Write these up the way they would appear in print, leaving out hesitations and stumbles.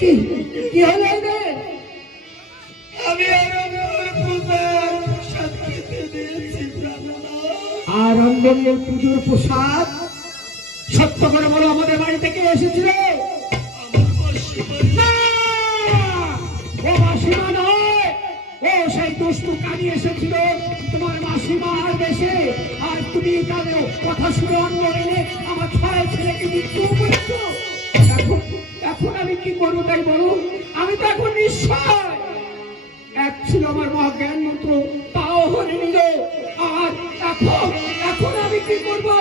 কি কি হলো রে? আমি আর অন্ধনের পুজোর প্রসাদ সত্য করে বলো, আমাদের বাড়ি থেকে এসেছিল? ও মাসিমা নয়, ও সেই দুষ্টু কানি এসেছিল তোমার মাসিমার দেশে। আর তুমি তাদের কথা শুনে অন্য এনে আমার ছয় ছেলেকে মৃত্যু করেছো। এখন আমি কি করবো তাই বলো? আমি তো এখন নিশ্চয়। এক ছিল আমার মহাজ্ঞান মন্ত্র, তাও হরে নিল। আর এখন আমি কি করবো?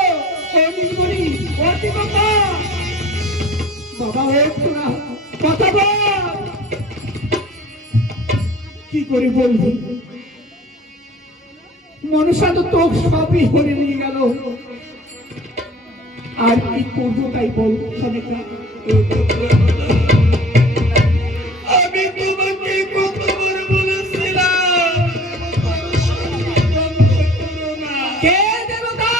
বাবা তোরা কথা বল, কি করে বলবি? মনসা তো তোর সবই হরে নিয়ে গেল, আর কি করবো তাই বল সনেকা। আমি তোমাকে কতবার বলেছিলাম কে দেবতা?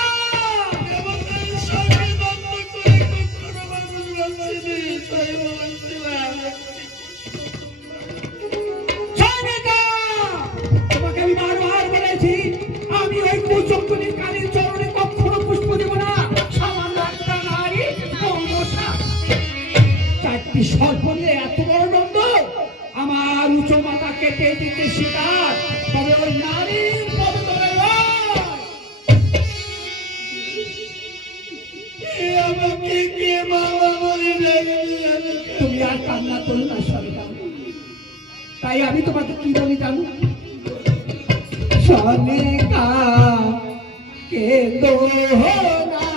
দেবতার সঙ্গে দ্বন্দ্ব করে কখনো মানুষ বাঁচেনি, তাই বলেছিলাম। সনেকা, তোমাকে আমি বারবার বলেছি আমি ওই কুচক্কনির কানের চরণে কখনো পুষ্প দেব না। সামান্য একটা নারী মনসা, চারটি সর্প নিয়ে এত বড় দ্বন্দ্ব, আমার উঁচু মাথা কেটে দিতে শিকার, তবে ওই নারীর পদতলে আমাকে কে বাবা বলে ডাকবে? তুমি আর কান্না করো না সরকার। তাই আমি তোমাকে কি বলি জানো? সনেকা কে দো না